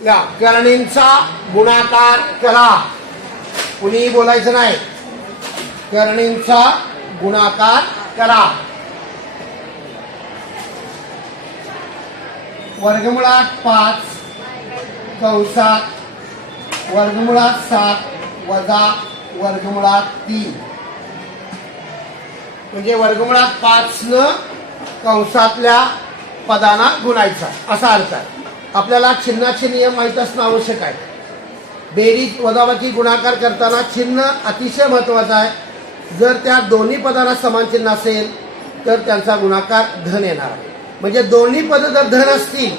या करणींचा गुणाकार करा. कुणी बोलायचं नाही. करणींचा गुणाकार करा. वर्गमुळात 5 कंसात वर्गमुळात 7 वजा वर्गमुळात 3 म्हणजे वर्गमुळात 5 न कंसातल्या पदांना गुणायचा असा अर्थ आहे. आपल्याला चिन्हाचे नियम माहीत असणं आवश्यक आहे. बेरीज वजाबाकी गुणाकार करताना चिन्ह अतिशय महत्त्वाचं आहे. जर त्या दोन्ही पदांना समान चिन्ह असेल तर त्यांचा गुणाकार धन येणार आहे. म्हणजे दोन्ही पद जर धन असतील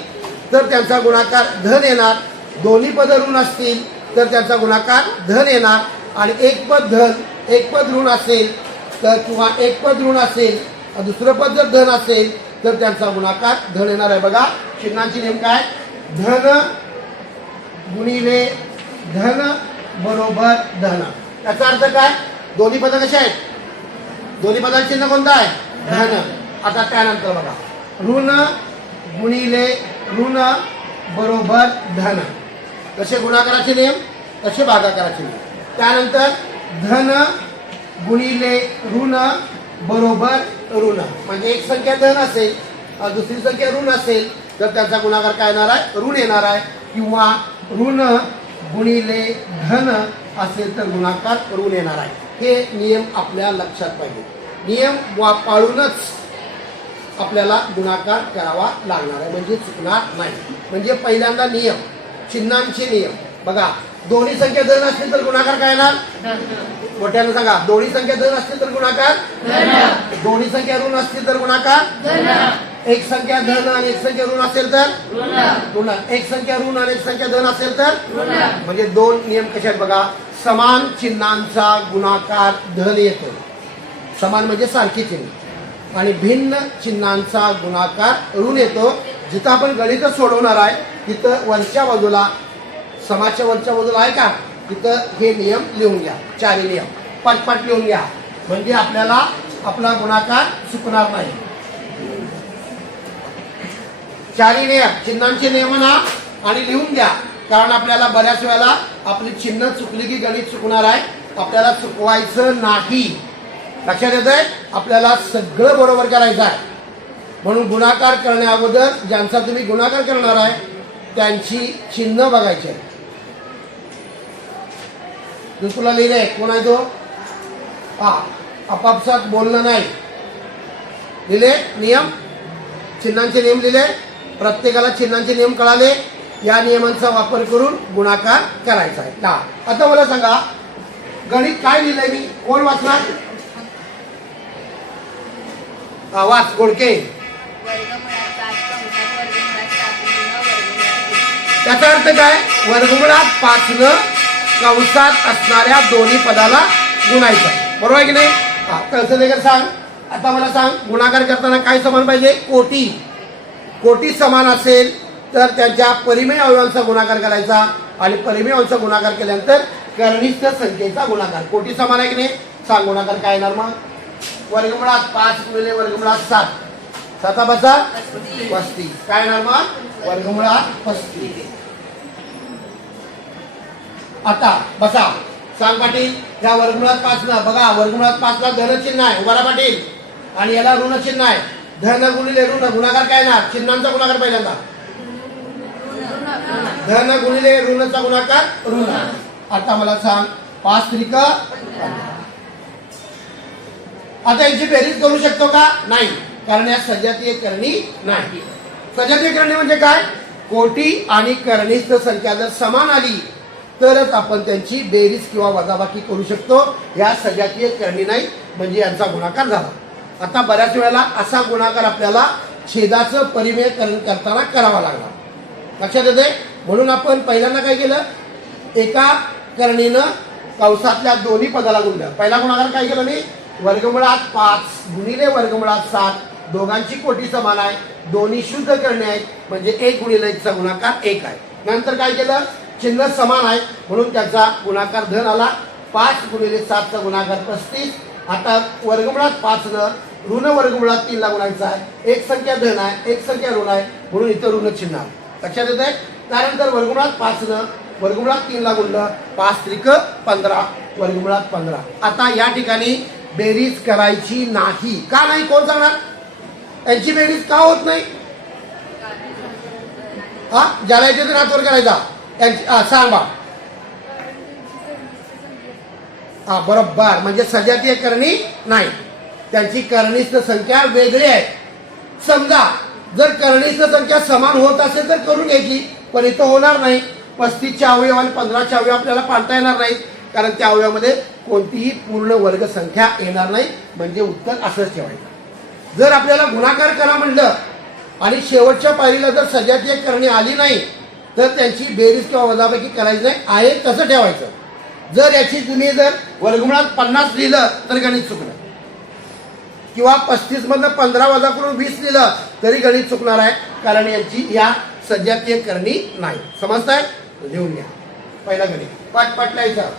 तर त्यांचा गुणाकार धन येणार. दोन्ही पद ऋण असतील तर त्यांचा गुणाकार धन येणार. आणि एक पद धन एक पद ऋण असेल तर किंवा एक पद ऋण असेल दुसरं पद जर धन असेल तर त्यांचा गुणाकार धन येणार आहे. बघा चिन्हांचे नियम काय. धन गुणिले धन बरोबर धन. याचा अर्थ काय. दोन्ही पद कसे आहेत. दोन्ही पदांचे चिन्ह कोणतं आहे धन. आता त्यानंतर बघा ऋण गुणिले ऋण बरोबर धन. कसे गुणाकाराचे नियम कसे भागाकाराचे नियम. त्यानंतर धन गुणिले ऋण बरोबर ऋण. म्हणजे एक संख्या धन असेल दुसरी संख्या ऋण असेल तर त्याचा गुणाकार काय येणार आहे ऋण येणार आहे. किंवा ऋण गुणिले धन असेल तर गुणाकार ऋण येणार आहे. हे नियम आपल्या लक्षात पाहिजे. नियम पाळूनच आपल्याला गुणाकार करावा लागणार आहे म्हणजे चुकणार नाही. म्हणजे पहिल्यांदा नियम चिन्हांचे नियम बघा. दोन्ही संख्या धन असतील तर गुणाकार काय येणार. मोठ्यानं सांगा. दोन्ही संख्या धन असतील तर गुणाकार. दोन्ही संख्या ऋण असतील तर गुणाकार. एक संख्या धन आणि एक संख्या ऋण असेल तर ऋण. एक संख्या ऋण आणि एक संख्या धन असेल तर म्हणजे दोन नियम कसे आहेत बघा. समान चिन्हांचा गुणाकार धन येतो. समान म्हणजे सारखी चिन्ह. आणि भिन्न चिन्हांचा गुणाकार ऋण येतो. जिथं आपण गणित सोडवणार आहे तिथं वरच्या बाजूला समाजच्या वरच्या बाजूला आहे का तिथं हे नियम लिहून घ्या. चारही नियम पटपट लिहून घ्या म्हणजे आपल्याला आपला गुणाकार चुकणार नाही. चारही नियम चिन्हांचे नियम ना आणि लिहून द्या. कारण आपल्याला बऱ्याच वेळेला आपली चिन्ह चुकली की गणित चुकणार आहे. आपल्याला चुकवायचं नाही. लक्षात येतंय. आपल्याला सगळं बरोबर करायचं आहे. म्हणून गुणाकार करण्या अगोदर ज्यांचा तुम्ही गुणाकार करणार आहे त्यांची चिन्ह बघायची आहे. तुला लिहिलंय कोण आहे तो. आपापसात बोलणं नाही. लिहिले नियम चिन्हांचे नियम लिहिले. प्रत्येकाला चिन्हांचे नियम कळाले. या नियमांचा वापर करून गुणाकार करायचा आहे. आता मला सांगा गणित काय लिहिलंय मी कोण वाचणार. वाच गोडके. त्याचा अर्थ काय. वर्गमुळात 5 न कंसात असणाऱ्या दोन्ही पदाला गुणायचं. बरोबर आहे की नाही. कळसलेकर सांग. आता मला सांग गुणाकार करताना काय समान पाहिजे. कोटी. कोटी समान असेल तर त्यांच्या परिमेय अवयवांचा गुणाकार करायचा. आणि परिमेय अवयवांचा गुणाकार केल्यानंतर कनिष्ठ संख्येचा गुणाकार. कोटी समान आहे की नाही. सांग गुणाकार काय येणार मग. वर्गमुळात 5 गुणिले वर्गमुळात 7 7 बसा 35 काय येणार मग वर्गमुळात 35. आता बसा सांग पाटील. या वर्गमुळात 5 ना बघा वर्गमुळात 5 ला धन चिन्ह आहे उभारा पाटील. आणि याला ऋण चिन्ह आहे. धन गुणिले ऋण गुणाकार काय येणार. चिन्हांचा गुणाकार पहिल्यांदा. धन गुणिले ऋणचा गुणाकार ऋण. आता मला सांग 5 त्रिक. आता याची बेरीज करू शकतो का नाही. कारण या सजातीय करणी नाही. सजातीय करणी म्हणजे काय. कोटी आणि कनिष्ठ संख्या जर समान आली तरच आपण त्यांची बेरीज किंवा वजाबाकी करू शकतो. या सजातीय करणी नाही म्हणजे यांचा गुणाकार झाला. आता बऱ्याच वेळेला असा गुणाकार आपल्याला छेदाचं परिमेयकरण करताना करावा लागला. लक्षात येते. म्हणून आपण पहिल्यांदा काय केलं एका करणीनं कंसातल्या दोन्ही पदाला गुणलं. पहिला गुणाकार काय केलं मी वर्गमुळात 5 गुणिले वर्गमुळात 7 दोघांची कोटी समान आहे. दोन्ही शुद्ध करणे आहेत म्हणजे 1 गुणिले 1चा गुणाकार 1 आहे. नंतर काय केलं चिन्ह समान आहे म्हणून त्याचा गुणाकार धन आला. 5 गुणिले 7चा गुणाकार 35. आता वर्गमुळात 5 न ऋण वर्गमुळात 3 ला गुणायचा आहे. एक संख्या धन आहे एक संख्या ऋण आहे म्हणून इथं ऋण चिन्ह आहे. लक्षात येत आहे. त्यानंतर वर्गमुळात 5 वर्गमुळात 3 ला गुणलं 5 त्रिक 15 वर्गमुळात 15. आता या ठिकाणी बेरीज करायची नाही. का नाही? कोण सांगणार? यांची बेरीज का होत नाही? हा, ज्याला येते तर हातवर करायचा. सांग बा. हा, बरोबर. म्हणजे सजातीय करणी नाही, त्यांची करणीस्थ संख्या वेगळी आहे. समजा जर करणीस्थ संख्या समान होत असेल तर करून घ्यायची, पण इथं होणार नाही. 35चे अवयव आणि 15चे अवयव आपल्याला पाडता येणार नाहीत, कारण त्या अवयवामध्ये कोणतीही पूर्ण वर्ग संख्या येणार नाही. म्हणजे उत्तर असंच ठेवायचं. जर आपल्याला गुणाकार करा म्हणलं आणि शेवटच्या पायरीला जर सजातीय करणी आली नाही तर त्यांची बेरीज किंवा वजाबाकी करायची नाही, आहे तसं ठेवायचं. जर याची तुम्ही जर वर्गमुळात 50 लिहिलं तर गणित चुकलं, किंवा 35 मधनं 15 वजा करून 20 लिहिलं तरी गणित चुकणार आहे, कारण यांची या सजातीय करणी नाही. समजताय? लिहून घ्या. पहिला गणित पट लिहायचं.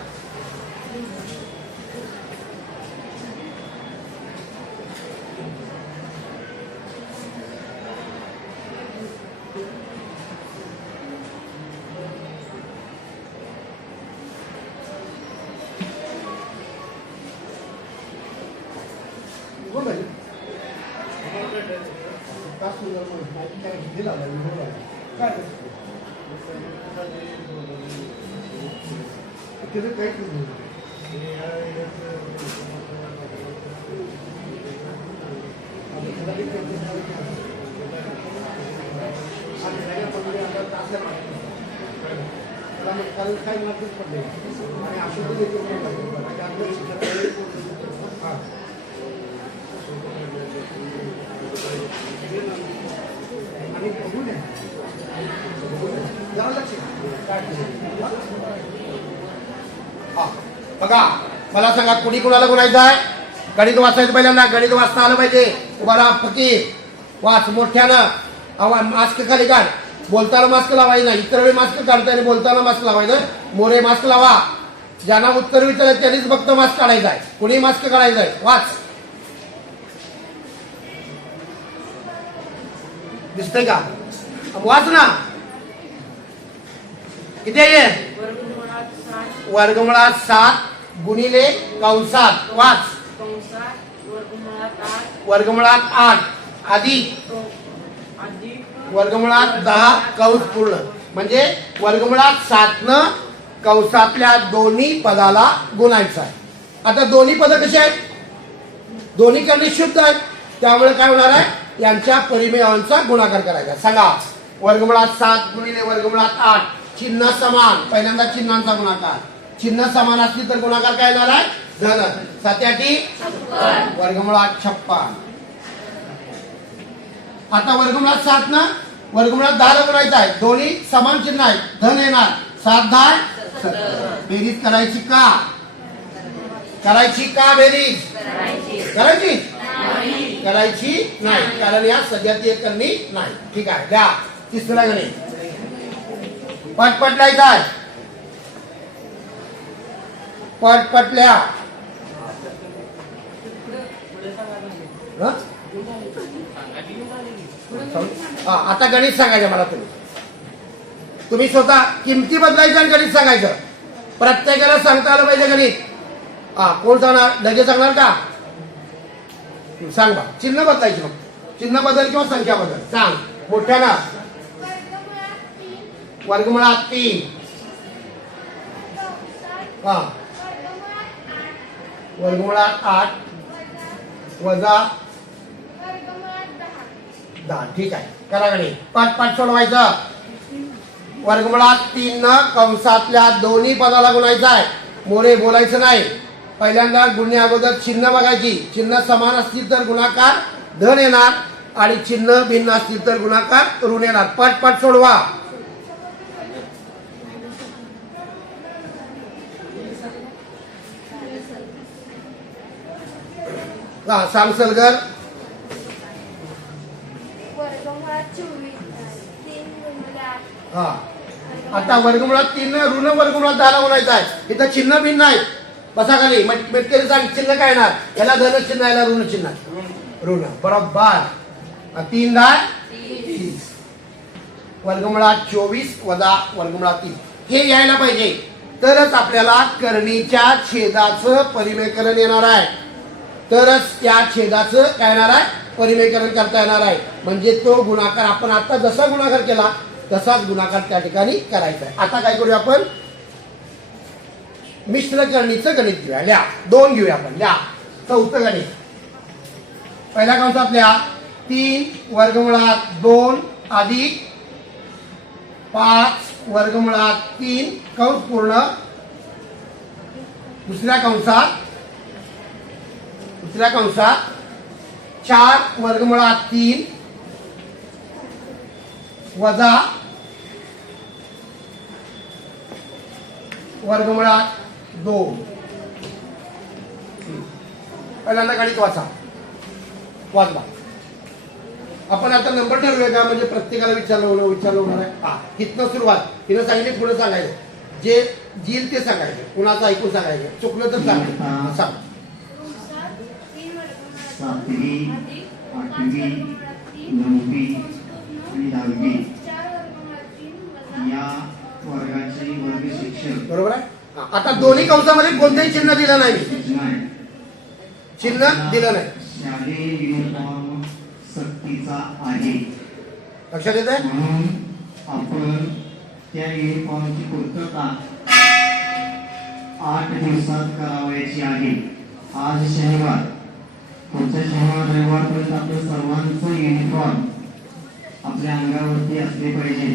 बघा, मला सांगा कुणी कुणाला गुणायचं आहे? गणित वाचायचं. पहिल्यांदा गणित वाचता आलं पाहिजे. तुम्हाला फकीर वाच मोठ्यानं. आवाज मास्क खाली काढ. बोलताना मास्क लावायचं नाही. इतर वेळी मास्क काढताय आणि बोलताना मास्क लावायचं. मोरे मास्क लावा. ज्यांना उत्तर विचारलं त्यांनीच फक्त मास्क काढायचा आहे, कुणी मास्क काढायचा आहे. वाच. दिसतंय का? वाच ना. किती आहे? वर्गमुळात 7 गुणिले कंसात वाच वर्गमुळात 8 अधिक वर्गमुळात 10 कंस पूर्ण. म्हणजे वर्गमुळात 7 न कंसातल्या दोन्ही पदाला गुणायचं आहे. आता दोन्ही पद कसे आहेत? दोन्ही करणे शुद्ध आहेत, त्यामुळे काय होणार आहे? यांच्या परिमेयांचा गुणाकार करायचा. सांगा. वर्गमुळात 7 गुणिले वर्गमुळात 8 चिन्ह समान. पहिल्यांदा चिन्हांचा गुणाकार. चिन्ह समान असली तर गुणाकार काय येणार आहे? धन. 7 वर्गमुळात 56. आता वर्गमुळात 7 ना वर्गमुळात 10 ला गुणायचं आहे. दोन्ही समान चिन्ह आहेत, धन येणार. 7 10 70. बेरीज करायची का? करायची का बेरीज? करायची करायची नाही, कारण या सजातीय करणी नाही. ठीक आहे, द्या. तिसरा गणित पटपट लिहायचा आहे. पटपटल्या. आता गणित सांगायचं मला. तुम्ही स्वतः किमती बदलायचं आणि गणित सांगायचं. प्रत्येकाला सांगता आलं पाहिजे गणित. कोण सांगणार? लगेच सांगणार का? सांग बा. चिन्ह बदलायची. मग चिन्ह बदल किंवा संख्या बदल सांग मोठ्यानं. वर्गमुळात 3 वर्गमुळात 8 वजा 10. ठीक आहे, करा गणित. पाठ सोडवायचं. वर्गमुळात 3 न कंसातल्या दोन्ही पदाला गुणायचं आहे. मोरे बोलायचं नाही. पहिल्यांदा गुणण्या अगोदर चिन्ह बघायची. चिन्ह समान असतील तर गुणाकार धन येणार आणि चिन्ह भिन्न असतील तर गुणाकार ऋण येणार. पट सोडवा. सांग सलगर. आता वर्गमुळात 3 ऋण वर्गमुळात 10 ला गुणायचं आहे. इथं चिन्ह भिन्न आहे. बसा खाली. मेटकरी सांग चिन्ह काय येणार? याला धन चिन्ह, याला ऋण चिन्ह. ऋण. बरोबर. 3 10 30. वर्गमुळात 24 वजा वर्गमुळात 3 हे यायला पाहिजे, तरच आपल्याला करणीच्या छेदाचं परिमेयकरण येणार आहे, तरच त्या छेदाचं काय येणार आहे, परिमेयकरण करता येणार आहे. म्हणजे तो गुणाकार आपण आता जसा गुणाकार केला तसाच गुणाकार त्या ठिकाणी करायचा आहे. आता काय करूया आपण, मिश्र करणीचं गणित घेऊया. लिहा, 2 घेऊया आपण. लिहा, चौथं गणित. पहिल्या कंसात लिहा 3 वर्गमुळात 2 अधिक 5 वर्गमुळात 3 कंस पूर्ण. दुसऱ्या कंसात 4 वर्गमुळात 3 वजा वर्गमुळात 2. पहिल्यांदा गणित वाचा. आपण आता नंबर ठरवूया का, म्हणजे प्रत्येकाला विचारलं होणार आहे. हा, इथनं सुरुवात. तिनं सांगितले पुढे सांगायचं, जे जील ते सांगायचं, कुणाचं ऐकून सांगायचं, चुकलं तर सांगायचं. सांग. 7वी 8वी 9वी आणि 10वी या वर्गाचे वर्ग शिक्षक. बरोबर आहे. आता दोन्ही कंसामध्ये कोणतेही चिन्ह दिलं नाही, चिन्ह दिलं नाही. शालेय युनिफॉर्म सक्तीचा आहे. लक्षात येत आहे. म्हणून आपण त्या युनिफॉर्मची पूर्तता 8 दिवसात करावायची आहे. आज शनिवार, पुढच्या शनिवार रविवारपर्यंत आपल्या सर्वांचं युनिफॉर्म आपल्या अंगावरती असले पाहिजे.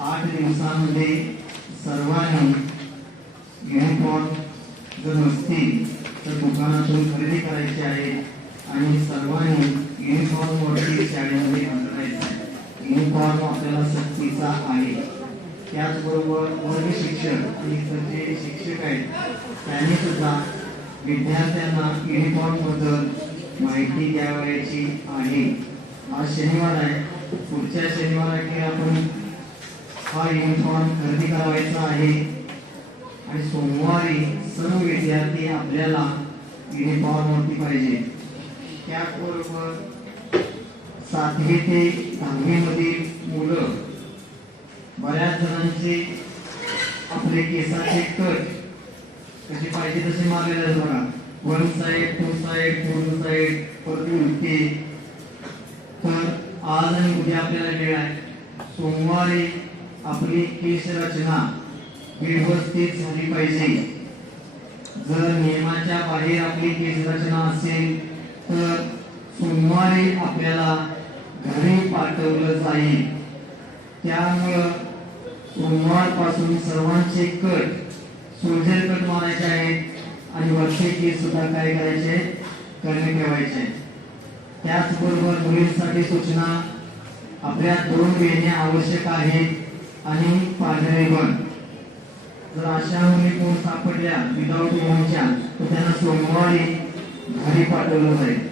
8 दिवसांमध्ये सर्वांनी युनिफॉर्म जर नसतील तर दुकानातून खरेदी करायची आहे आणि सर्वांनी युनिफॉर्म वरती शाळेमध्ये घालायचं आहे. युनिफॉर्म आपल्याला सक्तीचा आहे. त्याचबरोबर वर्ग शिक्षक आणि इतर जे शिक्षक आहेत त्यांनी सुद्धा विद्यार्थ्यांना युनिफॉर्म बद्दल माहिती द्यावयाची आहे. आज शनिवार आहे, पुढच्या शनिवारी आपण हा युनिफॉर्म खरेदी करावायचा आहे आणि सोमवारी सर्व विद्यार्थी आपल्याला युनिफॉर्म वरती पाहिजे. त्याचबरोबर 7वी ते 10वी मधील मुलं बऱ्याच जणांचे आपले केसाचे कट कसे पाहिजे तसे मारलेले आहेत बघा. 1 साइड 2 साइड 4 साइड परत उलटे. तर आज आणि उद्या आपल्याला वेळ आहे. सोमवारी आपली केस रचना व्यवस्थित झाली पाहिजे. जर नियमाच्या बाहेर आपली केस रचना असेल तर सोमवारी आपल्याला घरी पाठवलं जाईल. त्यामुळं सोमवारपासून सर्वांचे कट सोल्जर कट मारायचे आहेत आणि वरचे केस सुद्धा काय करायचे, कमी ठेवायचे. त्याचबरोबर मुलींसाठी सूचना, आपल्या 2 वेण्या आवश्यक आहेत आणि पांढरे बन. जर अशा मुली कोण सापडल्या विदाऊट वेणीच्या तर त्यांना सोमवारी घरी पाठवलं जाईल.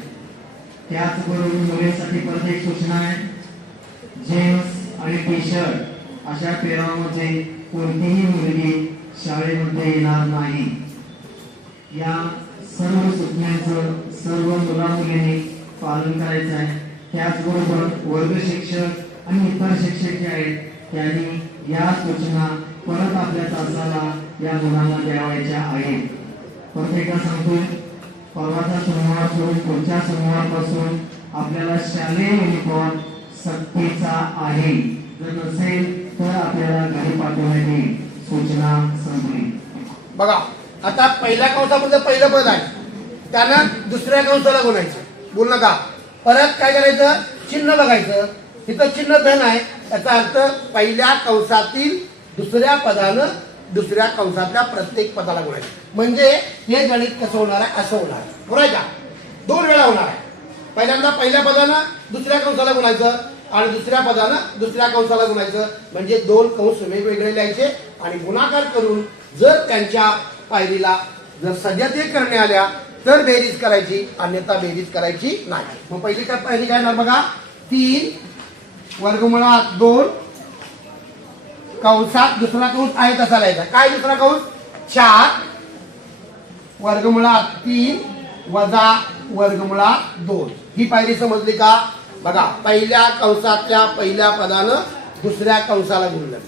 त्याचबरोबर मुलींसाठी परत एक सूचना आहे, जीन्स आणि टी शर्ट अशा पेरामध्ये कोणतीही मुलगी शाळेमध्ये येणार नाही. या सर्व सूचनांचं सर्व मुला मुलींनी पालन करायचं आहे. त्याचबरोबर वर्ग शिक्षक आणि इतर शिक्षक जे आहेत त्यांनी या सूचना परत आपल्या तासाला या मुलांना द्यावायच्या आहेत. परत एकदा सांगतो, परवाचा सोमवार सोडून पुढच्या सोमवारपासून आपल्याला शालेय युनिफॉर्म सक्तीचा आहे. जर नसेल तर आपल्याला घरी पाठवण्यात येईल. सूचना संपली. बघा, आता पहिल्या कंसामध्ये पहिलं पद आहे, त्यानं दुसऱ्या कंसाला गुणायचं. बोल नका. परत काय करायचं, चिन्ह बघायचं. तिथं चिन्ह धन आहे, याचा अर्थ पहिल्या कंसातील दुसऱ्या पदानं दुसऱ्या कंसातल्या प्रत्येक पदाला गुणायचं. म्हणजे हे गणित कसं होणार आहे, असं होणार आहे. बरोबर आहे का? 2 वेळा होणार आहे. पहिल्यांदा पहिल्या पदानं दुसऱ्या कंसाला गुणायचं आणि दुसऱ्या पदानं दुसऱ्या कंसाला गुणायचं. म्हणजे 2 कंस वेगवेगळे लिहायचे आणि गुणाकार करून जर त्यांच्या पायरीला जर सध्या करणे आल्या तर बेरीज करायची, अन्यथा बेरीज करायची नाही. मग पहिली काय येणार बघा, 3 वर्गमुळात 2 कंसात दुसरा कंस आहे तसा लिहायचा. काय दुसरा कंस, 4 वर्गमुळात 3 वजा वर्गमुळात 2. ही पायरी समजली का? बघा, पहिल्या कंसातल्या पहिल्या पदानं दुसऱ्या कंसाला गुणलं.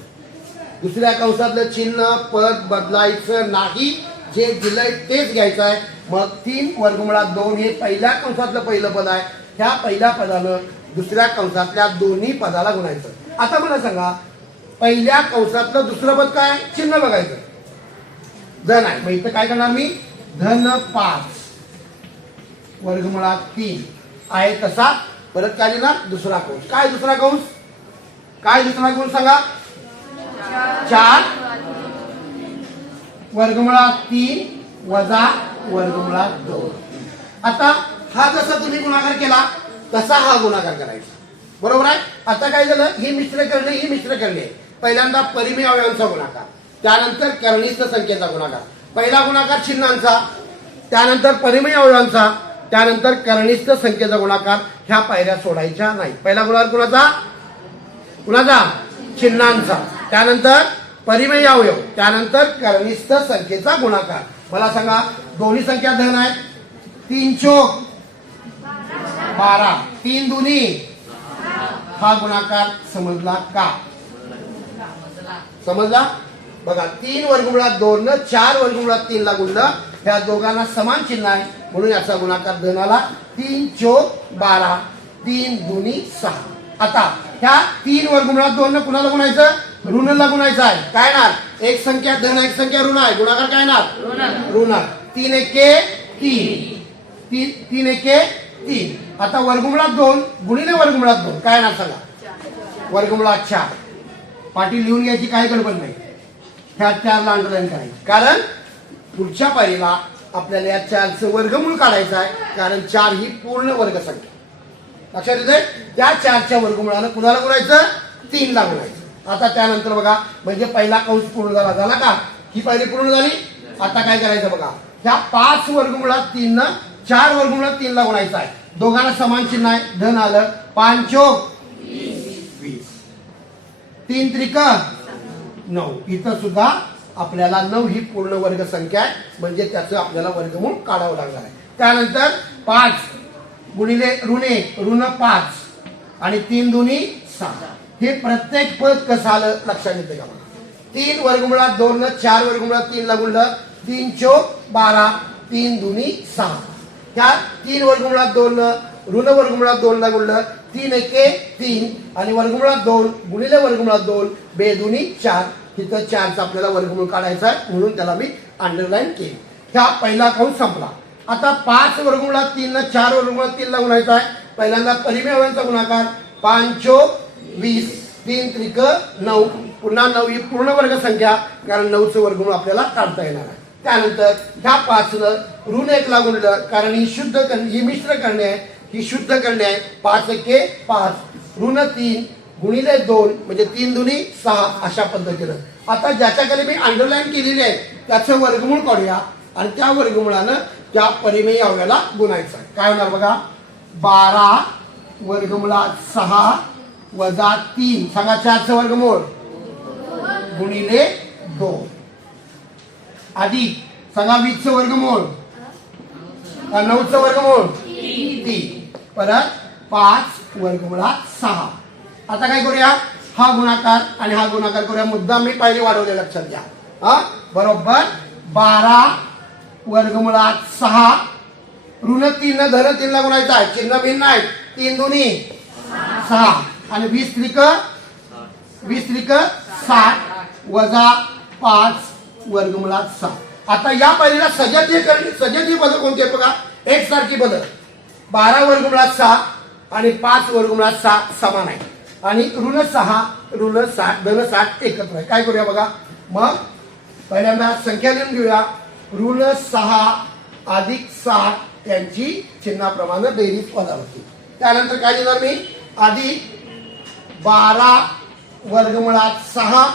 दुसऱ्या कंसातलं चिन्ह पद बदलायचं नाही, जे दिलंय तेच घ्यायचं आहे. मग 3 वर्गमुळात 2 हे पहिल्या कंसातलं पहिलं पद आहे. ह्या पहिल्या पदानं दुसऱ्या कंसातल्या दोन्ही पदाला गुणायचं. आता मला सांगा, पहिल्या कंसातलं दुसरं पद काय? चिन्ह बघायचं, धन आहे. मग इथं काय करणार मी? धन 5 वर्गमुळात 3 आहे तसा परत काय लिहिणार? दुसरा कंस. काय दुसरा कंस? काय दुसरा कंस सांगा? 4 वर्गमुळात 3 वजा वर्गमुळात 2. आता हा जसा तुम्ही गुणाकार केला तसा हा गुणाकार करायचा, बरोबर आहे. आता काय झालं? ही मिश्र करणे, ही मिश्र करणे. पहिल्यांदा परिमेय अवयवांचा गुणाकार, त्यानंतर करणीस्थ संख्येचा गुणाकार. पहिला गुणाकार चिन्हांचा, त्यानंतर परिमेय अवयवांचा, त्यानंतर करणीस्थ संख्येचा गुणाकार. ह्या पायऱ्या सोडायच्या नाही. पहिला गुणाकार कुणाचा? कुणाचा? चिन्हांचा, त्यानंतर परिमेय अवयव, त्यानंतर करणीस्थ संख्येचा गुणाकार. मला सांगा, दोन्ही संख्या धन आहेत. 3 चोक 12, 3 दुनी. हा गुणाकार समजला का? समजला? बघा, 3 वर्गमुळात 2 न 4 वर्गमुळात 3 ला गुणलं. ह्या दोघांना समान चिन्ह आहे म्हणून याचा गुणाकार धन आला. 3 चोक 12, 3 दुनी 6. आता ह्या 3 वर्गमुळात 2 न कुणाला गुणायचं? ऋणला गुणायचं आहे. काय येणार? एक संख्या धन, एक संख्या ऋण आहे. गुणाकार काय येणार? ऋण. 3 एके 3, 3 एके 3. आता वर्गमुळात 2 गुणिले वर्गमुळात 2 काय येणार सांगा? वर्गमुळात 4. पाटी लिहून घ्यायची काही गडबड नाही. ह्या 4 ला अंडरलाईन करायची, कारण पुढच्या पारीला आपल्याला या 4चं वर्गमूळ काढायचं आहे. कारण 4 ही पूर्ण वर्ग संख्या. लक्षात येते? त्या 4च्या वर्गमुळानं कुणाला गुणायचं? 3 ला गुणायचं. आता त्यानंतर बघा, म्हणजे पहिला कंस पूर्ण झाला का? ही पायरी पूर्ण झाली. आता काय करायचं बघा, ह्या 5 वर्गमुळात 3 न 4 वर्गमुळात 3 ला गुणायचं आहे. दोघांना समान चिन्ह आहे. धन आलं. 5 चोक 20, 3 त्रिक 9. इथं सुद्धा आपल्याला 9 ही पूर्ण वर्ग संख्या आहे, म्हणजे त्याचं आपल्याला वर्गमूळ काढावं लागणार आहे. त्यानंतर 5 गुणिले ऋण 1 ऋण 5 आणि 3 दुनी 6. हे प्रत्येक पद कसं आलं लक्षात येते का? 3 वर्गमुळात 2 न 4 वर्गमुळात 3 ला गुणलं. 3 चोक 12, 3 दुनी 6. ह्या 3 वर्गमुळात 2 न ऋण वर्गमुळात 2 ला गुणलं. 3 एके 3 आणि वर्गमुळात 2 गुणिले वर्गमुळात 2 बेदुनी 4. इथं 4चा आपल्याला वर्गमूळ काढायचा आहे म्हणून त्याला मी अंडरलाईन केली. ह्या पहिला कंस संपला. आता 5 वर्गमुळात 3 न 4 वर्गमुळात 3 ला गुणायचा आहे. पहिल्यांदा परिमेय अवयवांचा गुणाकार. 5 चोक 20, 3 त्रिक 9. पुन्हा 9 ही पूर्ण वर्ग संख्या, कारण 9चं वर्गमूळ आपल्याला काढता येणार आहे. त्यानंतर ह्या 5 न ऋण 1 ला गुणलं, कारण ही शुद्ध ही मिश्र करणे आहे, ही शुद्ध करणे आहे. 5 एके 5 ऋण 3 गुणिले 2 म्हणजे 3 दुनी 6. अशा पद्धतीनं आता ज्याच्याकडे मी अंडरलाईन केलेली आहे त्याचं वर्गमूळ काढूया आणि त्या वर्गमुळानं त्या परिमेय अवयवाला गुणायचं. काय होणार बघा? 12 वर्गमुळात 6 वजा 3 सांगा 4चं वर्गमूळ गुणिले 2 अधिक सांगा 20चं वर्गमूळ 9चं वर्गमूळ 3 परत 5 वर्गमुळात 6. आता काय करूया? हा गुणाकार आणि हा गुणाकार करूया. मुद्दाम मी पायरी वाढवले, लक्षात घ्या. हा बरोबर 12 वर्गमुळात 6 ऋण 3 न धन 3 ला गुणायचा आहे. चिन्ह भिन्न आहे. 3 दुनी 6 आणि 20 त्रिक 60 वजा 5 वर्गमुळात 6. आता या पायरीला सजातीय पद कोणते बघा? एकसारखी पद. 12 वर्गमुळात 6 आणि 5 वर्गमुळात 6 समान आहे आणि ऋण 6 ऋण 60 धन 60 एकत्र आहे. काय करूया बघा? मग पहिल्यांदा संख्या लिहून घेऊया. ऋण 6 अधिक 60 यांची चिन्हाप्रमाणे बेरीज पदावरती. त्यानंतर काय लिहिणार मी? अधिक 12 वर्गमुळात 6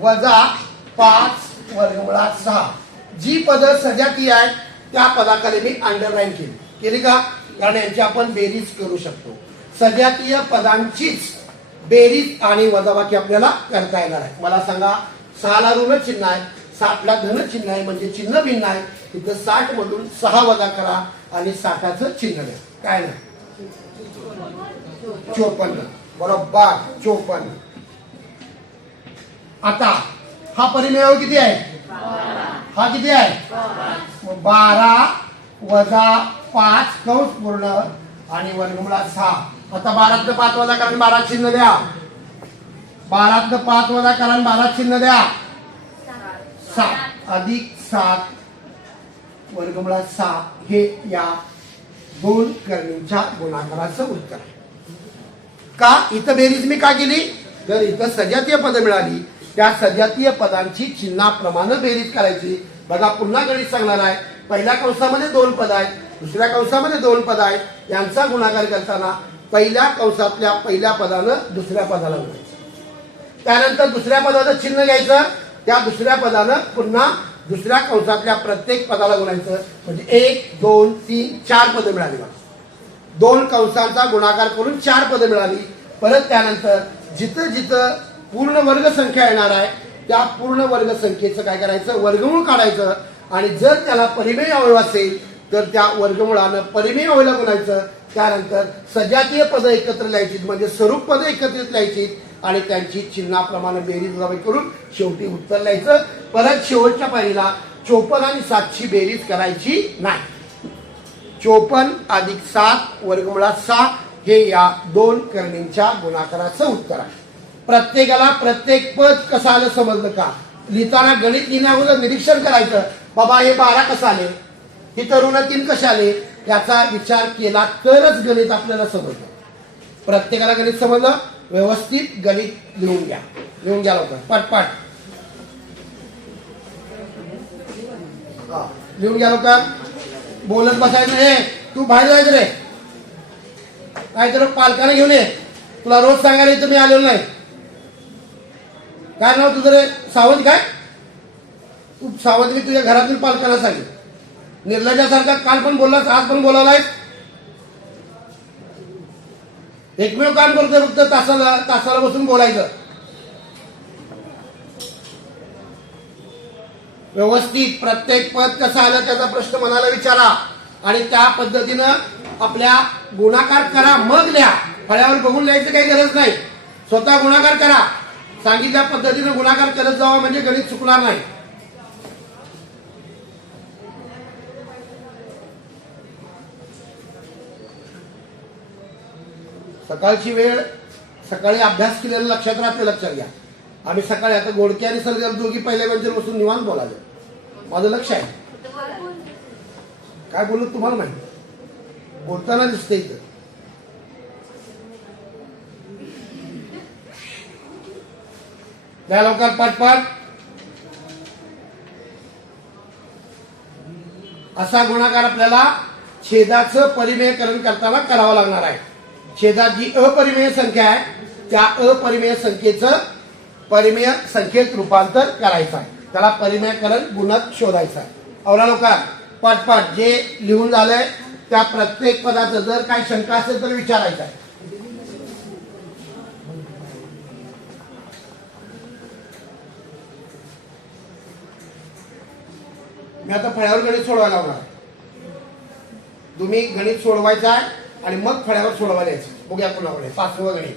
वजा 5 वर्गमुळात 6. जी पद सजातीय आहेत त्या पदाखाली मी अंडरलाईन केली का? कारण यांची आपण बेरीज करू शकतो. सजातीय पदांचीच बेरीज आणि वजाबाकी आपल्याला करता येणार आहे. मला सांगा, 6 ला ऋण चिन्ह आहे, 60 ला धन चिन्ह आहे, म्हणजे चिन्ह भिन्न आहे. तिथं 60 मधून 6 वजा करा आणि 60चं चिन्ह द्या. काय नाही 54. बरोबर 54. आता हा परिमेय किती आहे? हा किती आहे? 12 वजा 5 कंस पूर्ण आणि वर्गमुळात 6. आता 12 5 वजा कारण 12 चिन्ह द्या. 12 5 वजा कारण 12 चिन्ह द्या. 7 अधिक 7 वर्गमुळात 6 हे या दोन करणींच्या गुणाकाराचं उत्तर आहे. का इथं बेरीज मी का केली? तर इथं सजातीय पद मिळाली. त्या सजातीय पदांची चिन्हाप्रमाणे बेरीज करायची. बघा पुन्हा गणित सांगणार आहे. पहिल्या कंसामध्ये 2 पद आहेत, दुसऱ्या कंसामध्ये 2 पद आहेत. यांचा गुणाकार करताना पहिल्या कंसातल्या पहिल्या पदानं दुसऱ्या पदाला गुणायचं. त्यानंतर दुसऱ्या पदाचं चिन्ह घ्यायचं. त्या दुसऱ्या पदानं पुन्हा दुसऱ्या कंसातल्या प्रत्येक पदाला गुणायचं. म्हणजे 1 2 3 4 पदं मिळाली. 2 कंसांचा गुणाकार करून 4 पदं मिळाली. परत त्यानंतर जिथं जिथं पूर्ण वर्ग संख्या येणार आहे त्या पूर्ण वर्ग संख्येचं काय करायचं? वर्गमूळ काढायचं. आणि जर त्याला परिमेय अवयव असेल तर त्या वर्गमुळानं परिमेय अवयवाला गुणायचं. त्यानंतर सजातीय पदं एकत्र लिहायची, म्हणजे स्वरूप पदं एकत्रित लिहायची आणि त्यांची चिन्हाप्रमाणे बेरीज वजाबाकी करून शेवटी उत्तर लिहायचं. परत शेवटच्या पायरीला 54 आणि 7 ची बेरीज करायची नाही. 54 अधिक 7 वर्गमुळात 6 हे या दोन करणींच्या गुणाकाराचं उत्तर आहे. प्रत्येकाला प्रत्येक पद कसं आलं समजलं का? लिहिताना गणित लिहिण्याअगोदर निरीक्षण करायचं. बाबा हे 12 कसं आले, हे तरुण 3 कसे आले, याचा विचार केला तरच गणित आपल्याला समजलं. प्रत्येकाला गणित समजलं? व्यवस्थित गणित लिहून घ्या. लिहून घ्या लवकर पटपट. लिहून घ्या लवकर. बोलत बसायचं. हे तू बाहेर जायचं रे, काय तर पालकांना घेऊन ये. तुला रोज सांगायला इथं मी आलेलो नाही. काय नाव तुझं रे? सावंत. काय तू सावंत? मी तुझ्या घरातील पालकांना सांगेन. निर्लजासारखा काल पण बोललास, आज पण बोलावलाय. एकमेव काम करतोय फक्त तासाला बसून बोलायचं. व्यवस्थित प्रत्येक पद कसं आलं त्याचा प्रश्न मनाला विचारा आणि त्या पद्धतीनं आपल्या गुणाकार करा. मग लिहा. फळ्यावर बघून लिहायची काही गरज नाही. स्वतः गुणाकार करा. सांगितल्या पद्धतीने गुणाकार करत जावा, म्हणजे गणित चुकणार नाही. सकाळची वेळ, सकाळी अभ्यास केलेला लक्षात राहते. लक्षात घ्या. आम्ही सकाळी आता गोडके आणि सरगर दोघी पहिल्या बेंचवर बसून निवांत बोलायचं. माझं लक्ष आहे. काय बोलू तुम्हाला माहिती, बोलताना दिसते इथं. त्या लवकर पाठपाठ. असा गुणाकार आपल्याला छेदाचं परिमेयकरण करताना करावं लागणार आहे. छेदात जी अपरिमेय संख्या आहे त्या अपरिमेय संख्येचं परिमेय संख्येत रूपांतर करायचं आहे. त्याला परिमेयकरण गुणक शोधायचं आहे. अवला लोका पाठपाठ. जे लिहून झालंय त्या प्रत्येक पदाचं जर काही शंका असेल तर विचारायचं आहे. मी आता फळ्यावर गणित सोडवायला लावणार. तुम्ही गणित सोडवायचं आहे आणि मग फळ्यावर सोडवायला यायचं. बघूया पुन्हा 5वं गणित.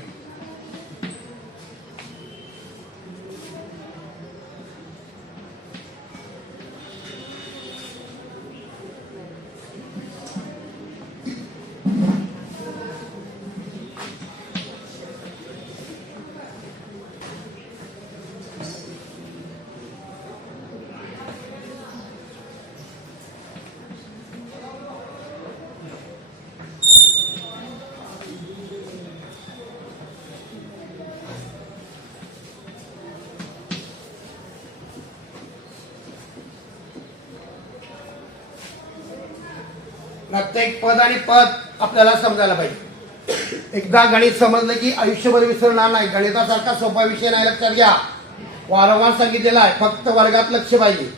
प्रत्येक पद आणि पद आपल्याला समजायला पाहिजे. एकदा गणित समजलं की आयुष्यभर विसरणार नाही. गणितासारखा सोपा विषय नाही. लक्षात घ्या. वारंवार सांगितलेला आहे. फक्त वर्गात लक्ष पाहिजे.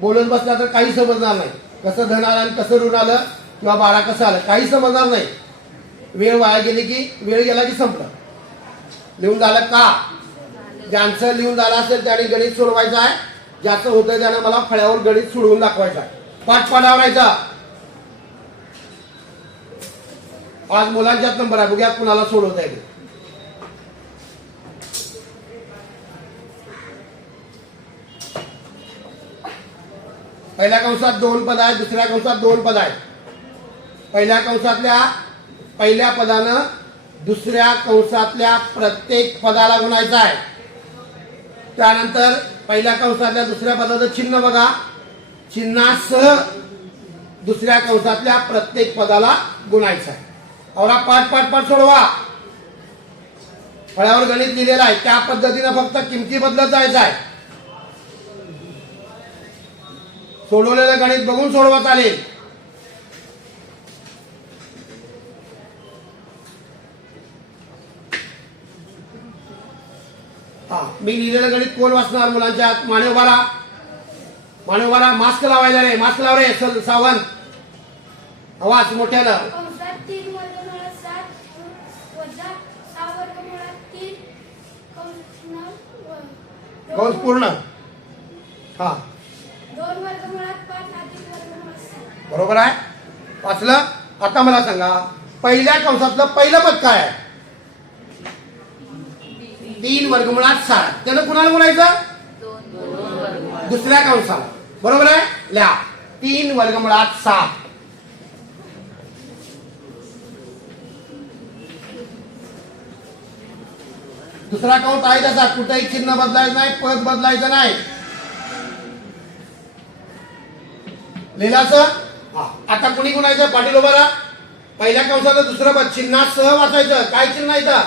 बोलत बसला तर काही समजणार नाही. कसं धन आलं आणि कसं ऋण आलं किंवा 12 कसं आलं काही समजणार नाही. वेळ वाया गेली की वेळ गेला की संपलं. लिहून झालं का? ज्यांचं लिहून झालं असेल त्याने गणित सोडवायचं आहे. ज्याचं होतं त्याने मला फळ्यावर गणित सोडवून दाखवायचं आहे. पाठ आवरायचा. आज मुलांच्याच नंबर आहे, बघूया कुणाला सोडवता येईल. पहिल्या कंसात 2 पद आहेत, दुसऱ्या कंसात 2 पद आहेत. पहिल्या कंसातल्या पहिल्या पदानं दुसऱ्या कंसातल्या प्रत्येक पदाला गुणायचं आहे. त्यानंतर पहिल्या कंसातल्या दुसऱ्या पदाचं चिन्ह बघा, चिन्हासह दुसऱ्या कंसातल्या प्रत्येक पदाला गुणायचं आहे. औरा पाठ पाठ पाठ सोडवा. फळ्यावर गणित लिहिलेलं आहे, त्या पद्धतीनं फक्त किमती बदलत जायचं आहे. सोडवलेलं गणित बघून सोडवा चालेल. मी लिहिलेलं गणित कोण वाचणार मुलांच्या? मानेवाला, मानेवाला मास्क लावायला रे, मास्क लाव रे सावंत. आवाज मोठ्यानं. कंसात 3 वर्गमुळात 7 वजा 6 वर्गमुळात 3 कंस पूर्ण. हा 2 वर्गमुळात 5 अधिक वर्गमुळात 6. बरोबर आहे, वाचलं. आता मला सांगा, पहिल्या कंसातलं पहिलं पद काय आहे? 3 वर्गमुळात 7. त्यानं कुणाला गुणायचं? दुसऱ्या कंसाला. बरोबर आहे, लिहा 3 वर्गमुळात 7. दुसरा कंस आहे तसा, कुठेही चिन्ह बदलायचं नाही, पद बदलायचं नाही. लिहिलाचं. आता कुणी गुणायचं? पाटील उभा राहा. पहिल्या कंसाचं दुसरं पद चिन्हासह वाचायचं. काय चिन्ह आहे इथं?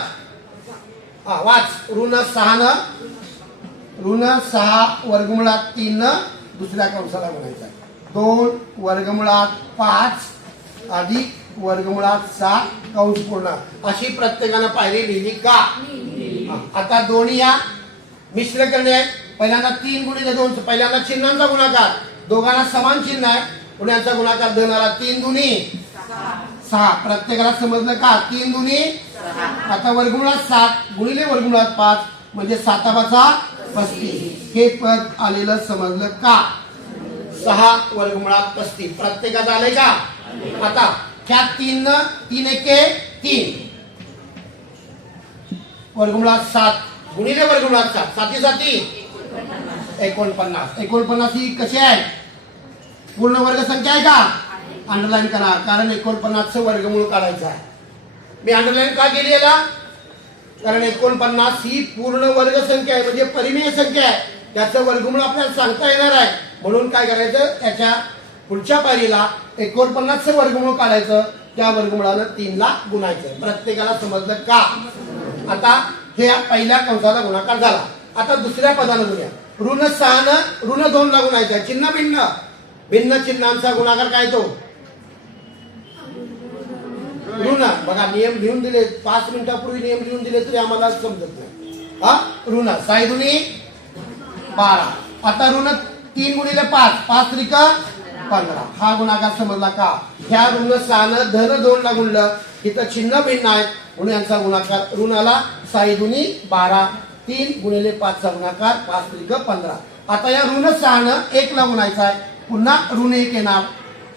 वाच. ऋण 6 वर्गमुळात 3 दुसऱ्या कंसाला गुणायचं आहे. 2 वर्गमुळात 5 अधिक वर्गमुळात 7 कंस पूर्ण. अशी प्रत्येकानं पायरी लिहिली का? आता दोन्ही या मिश्र करणे आहे. पहिल्यांदा 3 गुणिले 2, पहिल्यांदा चिन्हांचा गुणाकार, दोघांना समान चिन्ह आहे, गुणांचा गुणाकार धनाला 3 दुनी 6. प्रत्येकाला समजलं का? 3 दुनी. आता वर्गमुळात 7 गुणिले वर्गमुळात 5 म्हणजे 7×5 हे पद आलेलं समजलं का? 6 वर्गमुळात 35. प्रत्येकाचं आलंय का? आता ह्या 3 एके 3 वर्गमुळात 7 गुणिले वर्गमुळात 7 7 49. 49 ही कशी आहे? पूर्ण वर्ग संख्या आहे का? अंडरलाईन करा, कारण 49चं वर्गमूळ काढायचं आहे. मी अंडरलाईन का केली याला? कारण 49 ही पूर्ण वर्ग संख्या आहे, म्हणजे परिमेय संख्या आहे. त्याचं वर्गमूळ आपल्याला सांगता येणार आहे. म्हणून काय करायचं? त्याच्या पुढच्या पायरीला 49चं वर्गमूळ काढायचं, त्या वर्गमुळानं 3 ला गुणायचं. प्रत्येकाला समजलं का? आता हे पहिल्या कंसाचा गुणाकार झाला. आता दुसऱ्या पदानं गुणूया. ऋण 6 न ऋण 2 ला गुणायचं. चिन्ह भिन्न, भिन्न चिन्हांचा गुणाकार काय तो? ऋण. बघा नियम लिहून दिले, 5 मिनिटापूर्वी नियम लिहून दिले तरी आम्हाला समजत नाही. ऋण 6 दुनी 12. आता ऋण 3 गुणिले 5 5 त्रिक 15. हा गुणाकार समजला का? ह्या ऋण 6 न धन 2 ला गुणलं, इथं चिन्ह भिन्न आहे म्हणून यांचा गुणाकार ऋणाला 6 दुनी 12, 3 गुणिले 5 चा गुणाकार 5 त्रिक 15. आता या ऋण 6 न 1 ला गुणायचा आहे, पुन्हा ऋण 1 येणार.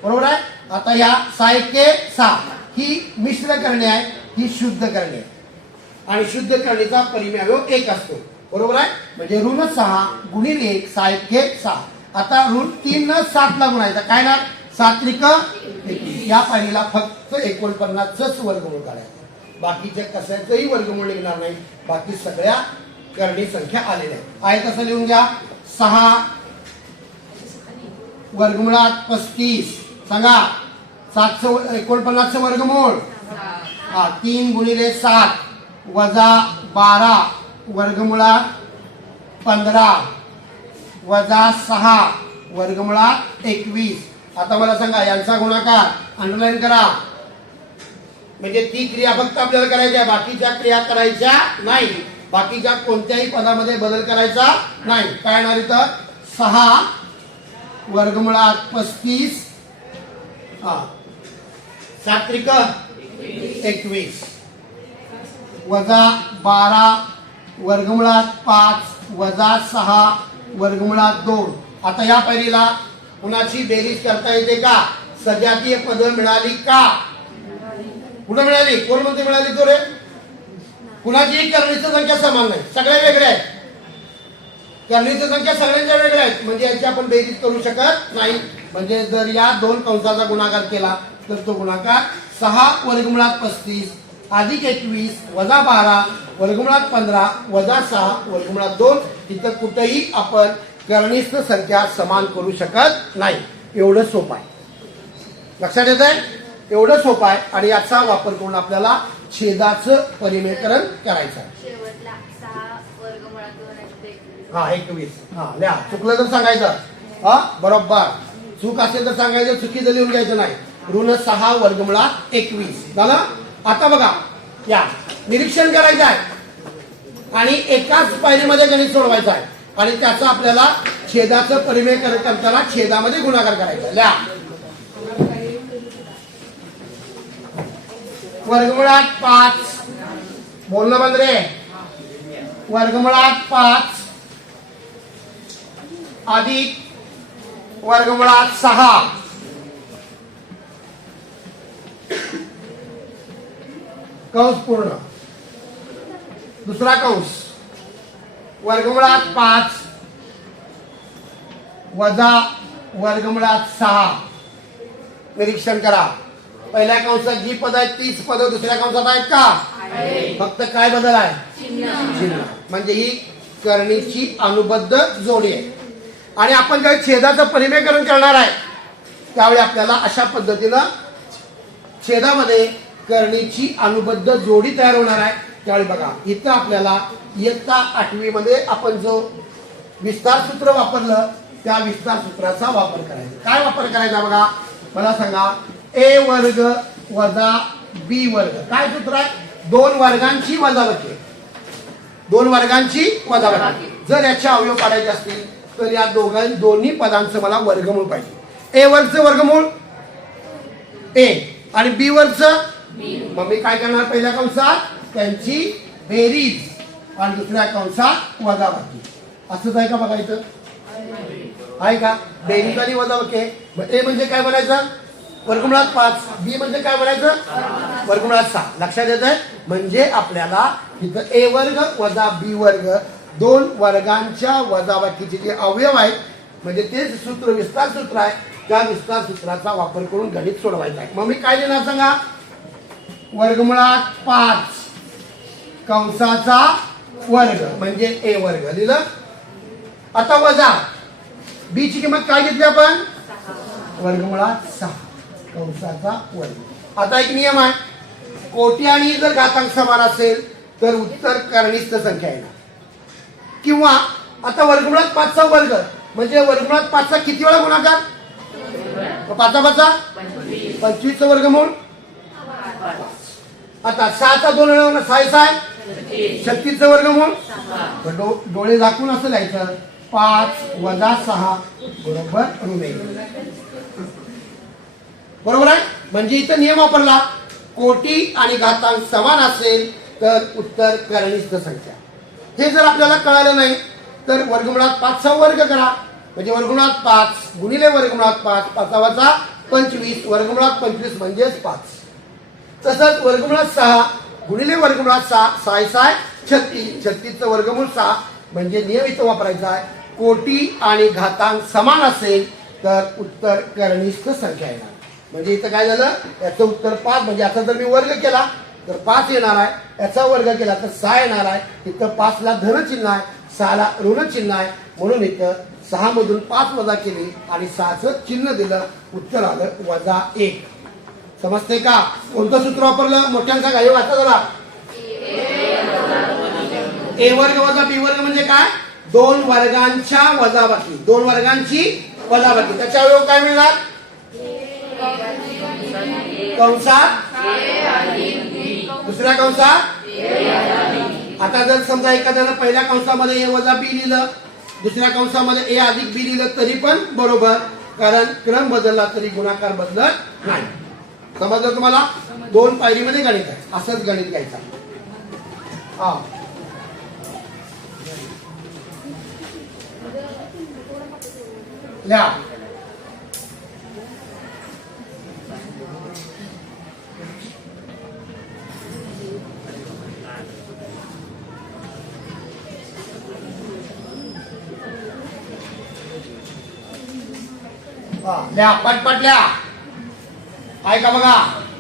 बरोबर आहे. आता या 6 एके 6 ही मिश्र करणे आहे, ही शुद्ध करणे आहे, आणि शुद्ध करणीचा परिमेय 1 असतो. बरोबर आहे. म्हणजे ऋण 6 गुणिले 1 6 एके 6. आता ऋण 3 न 7 ला गुणायचा. काय ना? 7 त्रिक 21. या पायरीला फक्त 49चंच वर्गमूळ काढायचं, बाकीच्या कशाचंही वर्गमूळ निघणार नाही. बाकी सगळ्या करणी संख्या आलेल्या आहे. तसं लिहून घ्या. 6 वर्गमुळात 35. सांगा 49चं वर्गमूळ. 3 गुणिले 7 वजा 12 वर्गमुळात 15 वजा 6 वर्गमुळात 21. आता मला सांगा यांचा गुणाकार अंडरलाईन करा. म्हणजे ती क्रिया फक्त आपल्याला करायची आहे, बाकीच्या क्रिया करायच्या नाही. बाकीच्या कोणत्याही पदामध्ये बदल करायचा नाही. काय येणार इथं? 6 वर्गमुळात 35 7 त्रिक 21 वजा 12 वर्गमुळात 5 वजा 6 वर्गमुळात 2. आता या पायरीला कुणाची बेरीज करता येते का? सजातीय पद मिळाली का? कुठं मिळाली? कोण म्हणते मिळाली तो रे? कुणाची करणीची संख्या समान नाही, सगळ्या वेगळ्या आहेत. करणीची संख्या सगळ्यांच्या वेगळ्या आहेत, म्हणजे याची आपण बेरीज करू शकत नाही. म्हणजे जर या दोन कंसाचा गुणाकार केला तर तो गुणाकार 6 वर्गमुळात 35 अधिक 21 वजा 12 वर्गमुळात 15 वजा 6 वर्गमुळात 2. तिथं कुठेही आपण करणीस्थ संख्या समान करू शकत नाही. एवढं सोपं आहे. लक्षात येत आहे? एवढं सोपं आहे. आणि याचा वापर करून आपल्याला छेदाचं परिमेयकरण करायचं आहे. शेवटला 6 वर्गमुळात 2 हा 21. हा लिहा. चुकलं तर सांगायचं. हा बरोबर. चूक असेल तर सांगायचं, चुकीचं लिहून घ्यायचं नाही. ऋण 6 वर्गमुळात 21 झालं. आता बघा, या निरीक्षण करायचं आहे आणि एकाच पायरीमध्ये गणित सोडवायचं आहे आणि त्याचं आपल्याला छेदाचं परिमेयकरण करताना छेदामध्ये गुणाकार करायचा. लिहा. वर्गमुळात 5 बोलणं बंद रे. वर्गमुळात 5 अधिक वर्गमुळात 6 कंस पूर्ण. दुसरा कंस वर्गमुळात 5 वजा वर्गमुळात 6. निरीक्षण करा. पहिल्या कंसात जी पद आहेत तीच पद दुसऱ्या कंसात आहेत का? फक्त काय बदल आहे? चिन्ह. म्हणजे ही करणीची अनुबद्ध जोडी आहे. आणि आपण ज्यावेळी छेदाचं परिमेयकरण करणार आहे त्यावेळी आपल्याला अशा पद्धतीनं छेदामध्ये करणीची अनुबद्ध जोडी तयार होणार आहे. त्यावेळी बघा, इथं आपल्याला इयत्ता 8वी मध्ये आपण जो विस्तार सूत्र वापरलं त्या विस्तार सूत्राचा वापर करायचा. काय वापर करायचा बघा, मला सांगा. ए वर्ग वजा बी वर्ग. काय सूत्र आहे? 2 वर्गांची वजाबाकी. 2 वर्गांची वजाबाकी. जर याचे अवयव काढायचे असतील तर या दोन्ही पदांचं मला वर्गमूळ पाहिजे. ए वर्गचं वर्गमूळ ए आणि बी वर्गचं. मग मी काय करणार? पहिल्या कंसात त्यांची बेरीज आणि दुसऱ्या कंसात वजाबाकी. असंच आहे का बघा? इथं आहे का? बेरीज आणि वजाबाकी. ए म्हणजे काय म्हणायचं? वर्गमुळात 5. बी म्हणजे काय म्हणायचं? वर्गमुळात 6. लक्षात येत आहे? म्हणजे आपल्याला इथं ए वर्ग वजा बी वर्ग 2 वर्गांच्या वजाबाकीचे जे अवयव आहेत म्हणजे तेच सूत्र विस्तार सूत्र आहे. त्या विस्तार सूत्राचा वापर करून गणित सोडवायचं आहे. मग मी काय लिहिणार सांगा? वर्गमुळात 5 कंसाचा वर्ग म्हणजे ए वर्ग लिहिलं. आता वजा बी ची किंमत काय घेतली आपण? वर्गमुळात 6 कंसाचा वर्ग. आता एक नियम आहे, कोटी आणि जर घातांक समान असेल तर उत्तर करणीस्थ संख्या येणार. किंवा आता वर्गमुळात 5 चा वर्ग म्हणजे वर्गमुळात 5 चा किती वेळा गुणाकार? 5 25 चं वर्गमूळ. आता 6 चा 2 वेळा 6 आहे 36 चं वर्गमूळ. डोळे झाकून असं लिहायचं 5 वजा 6 बरोबर ऋण 1. बरोबर आहे? म्हणजे इथं नियम वापरला, कोटी आणि घातांक समान असेल तर उत्तर करणीस्थ संख्या. हे जर आपल्याला कळालं नाही तर वर्गमुळात 5 चा वर्ग करा. म्हणजे वर्गमुळात 5 गुणिले वर्गमुळात 5 5 वजा 25 वर्गमुळात 25 म्हणजेच 5. तसंच वर्गमुळात 6 गुणिले वर्गमुळात 6 6 36 36 चं वर्गमूळ 6. म्हणजे नियम इथं वापरायचा आहे, कोटी आणि घातांक समान असेल तर उत्तर करणीस्थ संख्या येणार. म्हणजे इथं काय झालं? याचं उत्तर 5. म्हणजे याचा जर मी वर्ग केला तर 5 येणार आहे. याचा वर्ग केला तर 6 येणार आहे. इथं 5 ला धन चिन्ह आहे, 6 ला ऋण चिन्ह आहे. म्हणून इथं 6 मधून 5 वजा केली आणि 6 चं चिन्ह दिलं. उत्तर आलं वजा 1. समजते का? कोणतं सूत्र वापरलं? मोठ्यांचा काय वाचा जरा. ए वर्ग वजा बी वर्ग म्हणजे काय? 2 वर्गांच्या वजाबाकी. 2 वर्गांची वजाबाकी. त्याच्या अवयव काय मिळणार? कंसात दुसऱ्या कंसात. आता जर समजा एखाद्यानं पहिल्या कंसामध्ये ए वजा बी लिहिलं, दुसऱ्या कंसामध्ये ए अधिक बी लिहिलं तरी पण बरोबर, कारण क्रम बदलला तरी गुणाकार बदलत नाही. समजलं तुम्हाला? 2 पायरीमध्ये गणित आहे. असंच गणित घ्यायचं. हा लिहा. लिहा पटपट लिहा. ऐका बघा,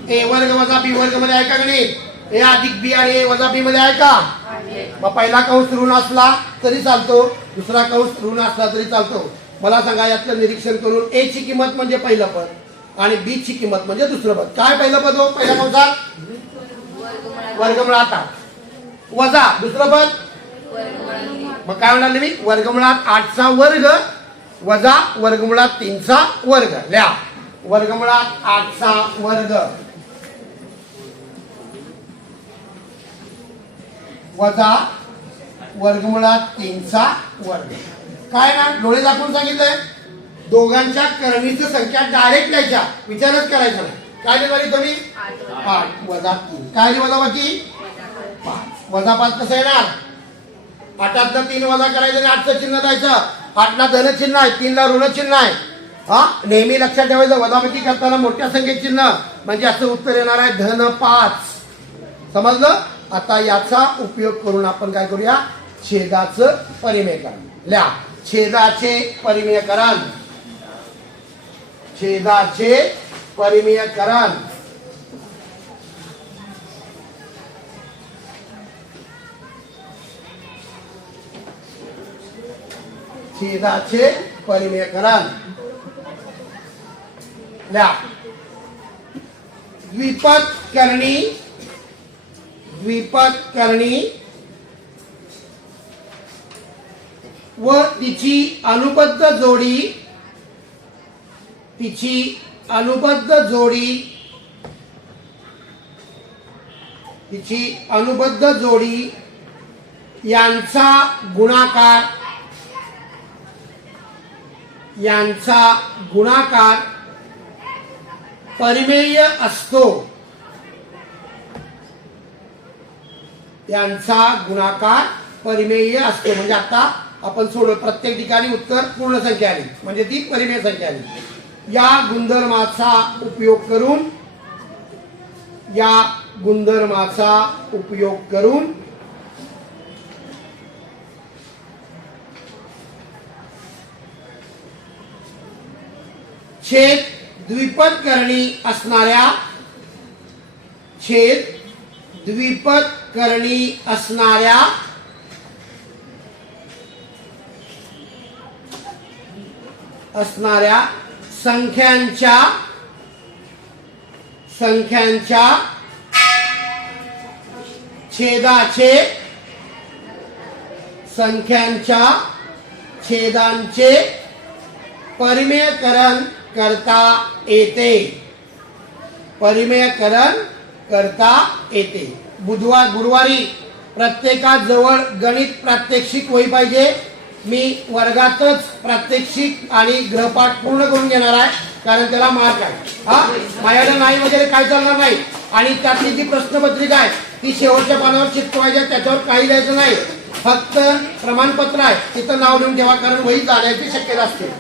ए वर्ग वजा बी वर्ग मध्ये आहे का गणित? ए अधिक बी आणि ए वजा बी मध्ये आहे का? मग पहिला कंस ऋण असला तरी चालतो, दुसरा कंस ऋण असला तरी चालतो. मला सांगा, यातलं निरीक्षण करून ए ची किंमत म्हणजे पहिलं पद आणि बी ची किंमत म्हणजे दुसरं पद. काय पहिलं पद हो? पहिल्या कंसात वर्गमुळात 8 वजा दुसरं पद. मग काय म्हणाले मी? वर्गमुळात 8चा वर्ग वजा वर्गमुळात 3चा वर्ग. लिहा वर्गमुळात 8चा वर्ग वजा वर्गमुळात 3चा वर्ग. काय ना, डोळे दाखवून सांगितलंय. दोघांच्या करणीची संख्या डायरेक्ट लिहायच्या, विचारच करायचा नाही. काय लिहिली तुम्ही? 8 वजा 3. काय वजा बाकी 5. वजा 5 कसं येणार? 8 3 वजा करायचं आणि 8चं चिन्ह द्यायचं. 8ला धन चिन्ह आहे, 3ला ऋण चिन्ह आहे. हा नेहमी लक्षात ठेवायचं, वजाबाकी करताना मोठ्या संख्येत चिन्ह म्हणजे असं उत्तर येणार आहे धन 5. समजलं? आता याचा उपयोग करून आपण काय करूया? छेदाचं परिमेयकरण. लिहा छेदाचे परिमेयकरण. छेदाचे परिमेयकरण. छेदाचे परिमेयकरण. लिहा द्विपद करणी. द्विपद करणी व तिची अनुबद्ध जोडी. तिची अनुबद्ध जोडी. तिची अनुबद्ध जोडी यांचा गुणाकार. यांचा गुणाकार परिमेय असतो. यांचा गुणाकार परिमेय असतो. म्हणजे आता आपण सोडू, प्रत्येक ठिकाणी उत्तर पूर्ण संख्या आली म्हणजे ती परिमेय संख्या आली. या गुणधर्माचा उपयोग करून, या गुणधर्माचा उपयोग करून छेद द्विपद करणी असणाऱ्या, छेद द्विपद करणी असणाऱ्या संख्यांच्या छेदाचे, संख्यांच्या छेदांचे परिमेयकरण करता येते. परिमेयकरण करता येते. गुरुवारी प्रत्येकाजवळ गणित प्रात्यक्षिक होई पाहिजे. मी वर्गातच प्रात्यक्षिक आणि गृहपाठ पूर्ण करून घेणार आहे, कारण त्याला मार्क आहे. हा माझ्याकडे नाही वगैरे काय चालणार नाही. आणि त्यातली जी प्रश्नपत्रिका आहे ती शेवटच्या पानावर चिटकवायची, त्याच्यावर काही द्यायचं नाही. फक्त प्रमाणपत्र आहे, तिथं नाव लिहून ठेवा, कारण वही जाण्याची शक्यता असते.